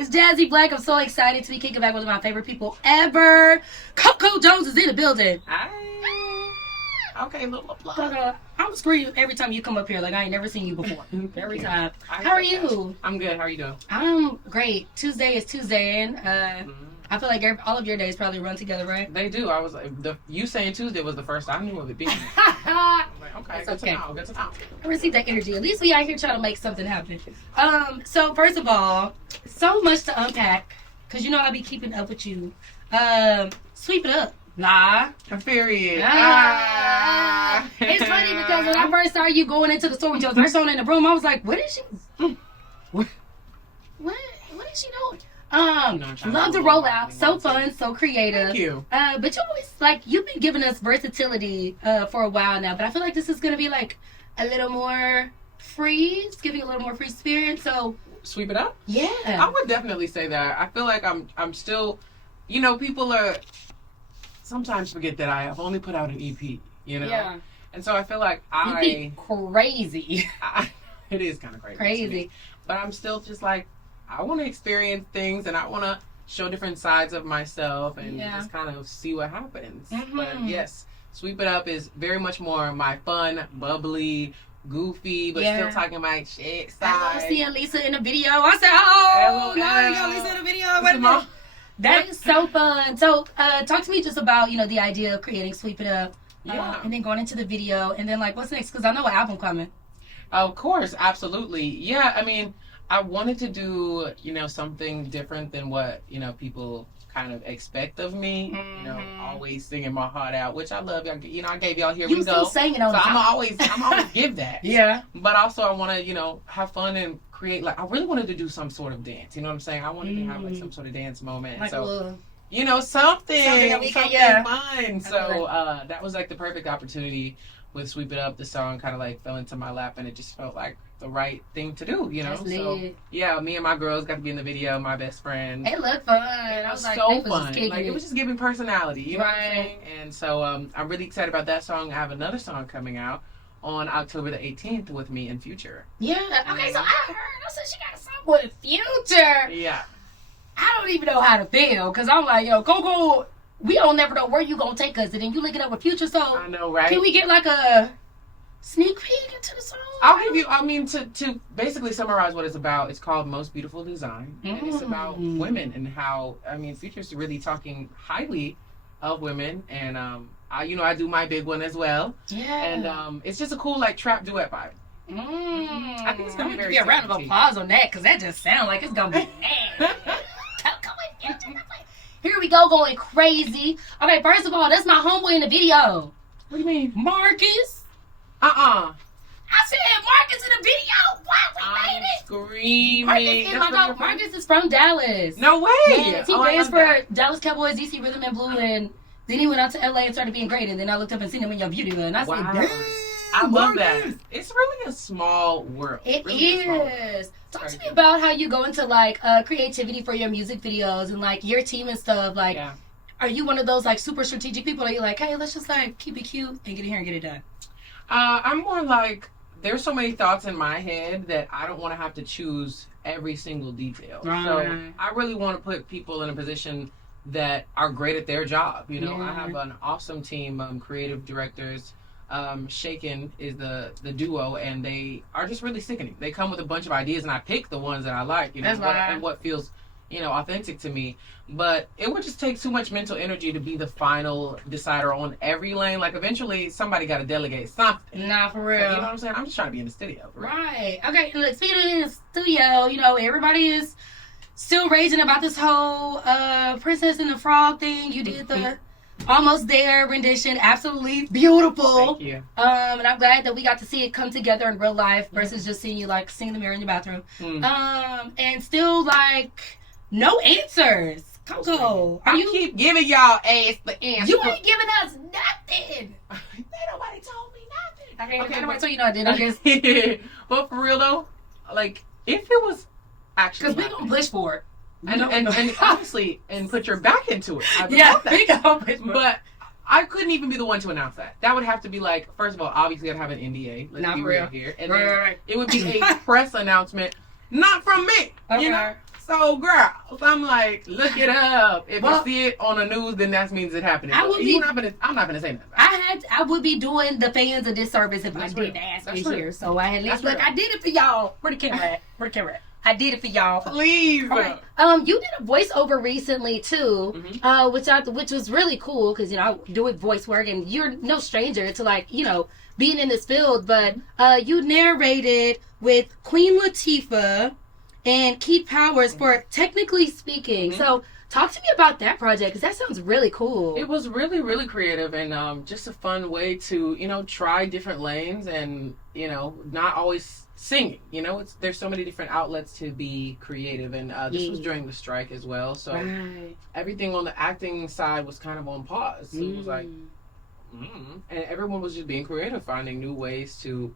It's Jazzi Black. I'm so excited to be kicking back with one of my favorite people ever. Coco Jones is in the building. Okay, little applause. Coco, I'm screaming every time you come up here. Like, I ain't never seen you before. Every time. How are you? I'm good. How are you doing? I'm great. Tuesday is Tuesday, and I feel like all of your days probably run together, right? They do. I was like, you saying Tuesday was the first I knew of it being. I'm like, okay, good to know. Good to know. I received that energy. At least we out here trying to make something happen. So first of all, so much to unpack, because you know I'll be keeping up with you. Sweep it up. Nah. Period. It's funny because when I first saw you going into the store with your first on in the room, I was like, what is she? What is she doing? Love the rollout. So fun, so creative. Thank you. But you always you've been giving us versatility for a while now, but I feel like this is gonna be like a little more free. It's giving a little more free spirit. So sweep it up? Yeah. I would definitely say that. I feel like I'm still, people are sometimes forget that I have only put out an EP, Yeah. And so I feel like EP crazy. It is kind of crazy. Crazy. But I'm still just like, I want to experience things and I want to show different sides of myself and just kind of see what happens. Mm-hmm. But yes, Sweep It Up is very much more my fun, bubbly, goofy, but still talking my shit side. I love seeing Lisa in the video. I said, oh, no, you got Lisa in the video. That is so fun. So talk to me just about, the idea of creating Sweep It Up. And then going into the video. And then, what's next? Because I know an album coming. Of course, absolutely. Yeah, I mean, I wanted to do, something different than what, people kind of expect of me. Mm-hmm. Always singing my heart out, which I love. I gave y'all Here You We Go. still singing on so I'm always give that. Yeah. But also I want to, have fun and create, I really wanted to do some sort of dance. You know what I'm saying? I wanted to have some sort of dance moment. Something fun. So that was the perfect opportunity with Sweep It Up. The song kind of fell into my lap and it just felt like the right thing to do, That's so lit. Yeah, me and my girls got to be in the video, my best friend. It looked fun. It was so fun. It was just giving personality, you know what I'm saying? And so I'm really excited about that song. I have another song coming out on October the 18th with me and Future. Yeah. Okay, so I said she got a song with Future. Yeah. I don't even know how to feel because I'm like, yo, Coco, we don't never know where you gonna take us, and then you looking up with Future. So I know, right? Can we get a sneak peek into the song? I'll give you, to basically summarize what it's about, it's called Most Beautiful Design. And it's about women and how, Future's really talking highly of women. And, I do my big one as well. Yeah. And it's just a cool, trap duet vibe. I think it's going to be very a round of applause on that because that just sounds like it's going to be mad. Here we go, going crazy. Okay, first of all, that's my homeboy in the video. What do you mean? Marcus. I said Marcus in the video. Wow, we made it. Screaming. Marcus is from Dallas. No way. Yes, he danced for Dallas Cowboys, DC Rhythm and Blue, and then he went out to LA and started being great. And then I looked up and seen him in your beauty, and I said, wow. Dang, I love Marcus. that. It's really a small world. It really is. Talk to me about how you go into creativity for your music videos and your team and stuff. Are you one of those super strategic people that you're hey, let's just keep it cute and get in here and get it done? I'm more there's so many thoughts in my head that I don't want to have to choose every single detail. Right. So I really want to put people in a position that are great at their job. I have an awesome team, creative directors. Shaken is the duo, and they are just really sickening. They come with a bunch of ideas, and I pick the ones that I like, and what feels, authentic to me. But it would just take too much mental energy to be the final decider on every lane. Eventually, somebody got to delegate something. Nah, for real. So, you know what I'm saying? I'm just trying to be in the studio. Right. Okay. Look, speaking of in the studio, everybody is still raging about this whole Princess and the Frog thing. You did the Almost There rendition. Absolutely beautiful. Thank you. And I'm glad that we got to see it come together in real life versus just seeing you sing in the mirror in your bathroom. And still no answers. Coco, I keep giving y'all the answer. You ain't giving us nothing. Nobody told me nothing. Okay, nobody told you nothing, I guess. But for real though, if it was actually, because we gonna push for it. And honestly, and put your back into it. We gonna push for it. But I couldn't even be the one to announce that. That would have to be first of all, obviously I'd have an NDA. Let's be real here. And then it would be a press announcement, not from me. Okay. So, girls, I'm like, look it up. If you see it on the news, then that means it happened. I'm not gonna say nothing. I would be doing the fans a disservice if I didn't ask you here. So I at least I did it for y'all. Where the camera at? I did it for y'all. Please. Right. You did a voiceover recently too, which was really cool because I do voice work and you're no stranger to being in this field. But you narrated with Queen Latifah and Keith Powers for Technically Speaking. So talk to me about that project because that sounds really cool. It was really, really creative and just a fun way to try different lanes and not always singing. There's so many different outlets to be creative, and this was during the strike as well. So everything on the acting side was kind of on pause. So it was like, and everyone was just being creative, finding new ways to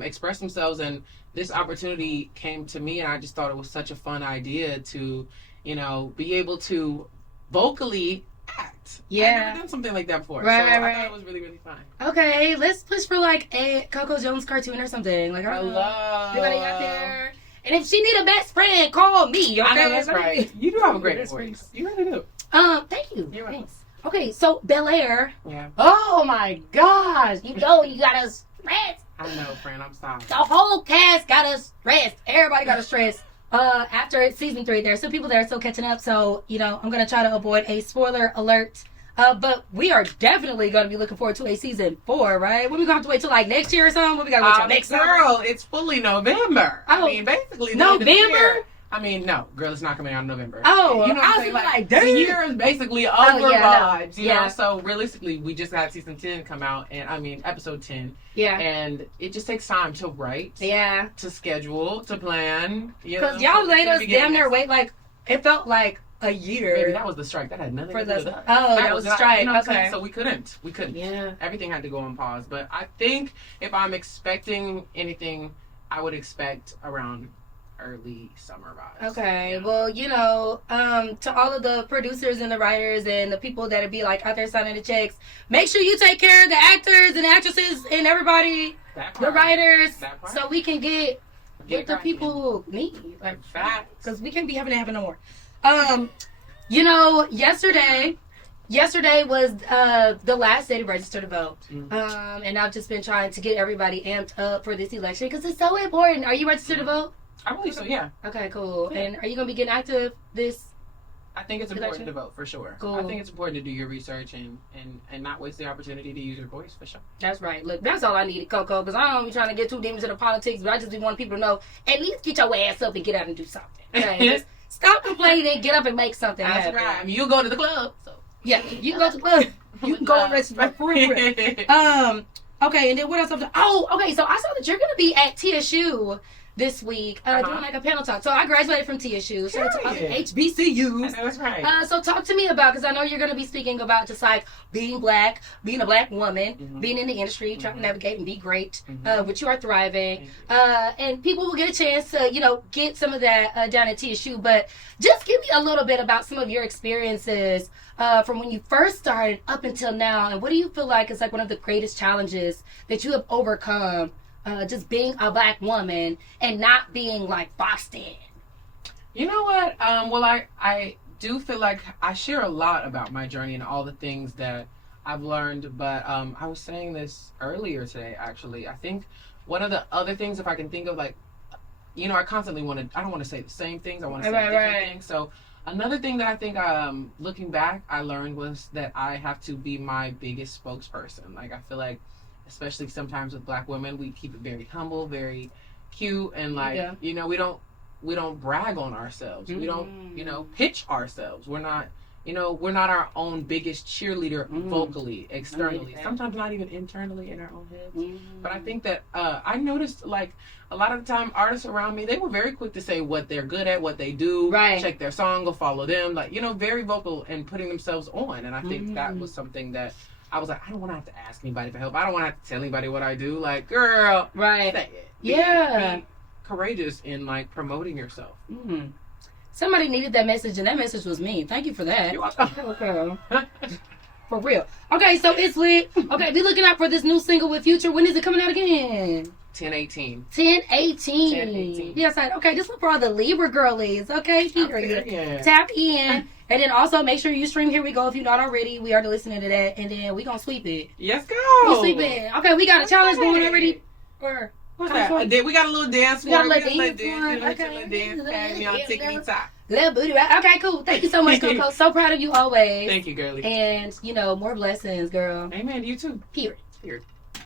express themselves. And this opportunity came to me, and I just thought it was such a fun idea to be able to vocally act. Yeah. I've never done something like that before. Right. I thought it was really, really fun. Okay, let's push for a Coco Jones cartoon or something. I love anybody out there. And if she need a best friend, call me. Okay? I know that's right. You do have a great voice. You really do. Thank you. You're welcome. Thanks. Okay, so Bel-Air. Yeah. Oh my gosh. You got us stressed. I know, friend. I'm sorry. The whole cast got us stressed. Everybody got us stressed. After season 3, there are some people that are still catching up, so I'm gonna try to avoid a spoiler alert. But we are definitely gonna be looking forward to a season 4, right? When we gonna have to wait till next year or something? What we gotta wait till next girl, it's fully November. Oh, I mean, basically November. I mean, no, girl, it's not coming out in November. Oh, you know what I'm saying? The year is basically over vibes, you know? So realistically, we just got season 10 come out, and episode 10. Yeah. And it just takes time to write. Yeah. To schedule, to plan. Because y'all made us damn near wait it felt like a year. Baby, that was the strike. That had nothing to do with us. Oh, that was the strike. You know okay. So we couldn't. Yeah. Everything had to go on pause. But I think if I'm expecting anything, I would expect around early summer vibes. Okay. Yeah. Well, to all of the producers and the writers and the people that'd be out there signing the checks, make sure you take care of the actors and actresses and everybody, the writers, so we can get what the people need. Facts. Because we can't be having to happen no more. Yesterday was the last day to register to vote. And I've just been trying to get everybody amped up for this election because it's so important. Are you registered to vote? I believe so, yeah. Okay, cool. Yeah. And are you going to be getting active this I think it's important to vote, for sure. Cool. I think it's important to do your research and not waste the opportunity to use your voice, for sure. That's right. Look, that's all I needed, Coco, because I don't be trying to get too deep into the politics, but I just want people to know, at least get your ass up and get out and do something. Okay? Just stop complaining, get up and make something happen. That's right. I mean, you go to the club, so. Yeah, you can go to the club. You can go and register for real. Okay, and then what else? Okay, so I saw that you're going to be at TSU this week doing a panel talk. So I graduated from TSU. So to other HBCUs. That's right. So talk to me about, because I know you're going to be speaking about just being black, being a black woman, being in the industry, trying to navigate and be great, which you are thriving. And people will get a chance to, get some of that down at TSU. But just give me a little bit about some of your experiences from when you first started up until now. And what do you feel like is one of the greatest challenges that you have overcome? Just being a black woman and not being boxed in. You know what? I do feel like I share a lot about my journey and all the things that I've learned, but I was saying this earlier today, actually. I think one of the other things, if I can think of, I constantly I don't want to say the same things, I want to say different things. So another thing that I think, looking back, I learned was that I have to be my biggest spokesperson. I feel like, especially sometimes with black women, we keep it very humble, very cute, and we don't brag on ourselves. We don't, pitch ourselves. We're not, we're not our own biggest cheerleader vocally, externally. Sometimes not even internally in our own heads. But I think that I noticed a lot of the time artists around me, they were very quick to say what they're good at, what they do, check their song, go follow them, very vocal and putting themselves on. And I think that was something that I was I don't want to have to ask anybody for help. I don't want to have to tell anybody what I do. Girl, say it. Be courageous in promoting yourself. Somebody needed that message, and that message was me. Thank you for that. You're welcome. Okay. For real. Okay, so it's lit. Okay, be looking out for this new single with Future. When is it coming out again? 1018. 1018. 1018. Yes, okay, this one for all the Libra girlies. Okay, period. Tap in. And then also make sure you stream Here We Go if you're not already. We are listening to that. And then we gonna sweep it. Let's go. We sweep it. Okay, we got a challenge going already. Or what's that? We got a little dance one. We got a little dance. Tag me on TikTok. Little booty right? Okay, cool. Thank you so much, Coco. So proud of you always. Thank you, girlie. And, more blessings, girl. Amen. You too. Period.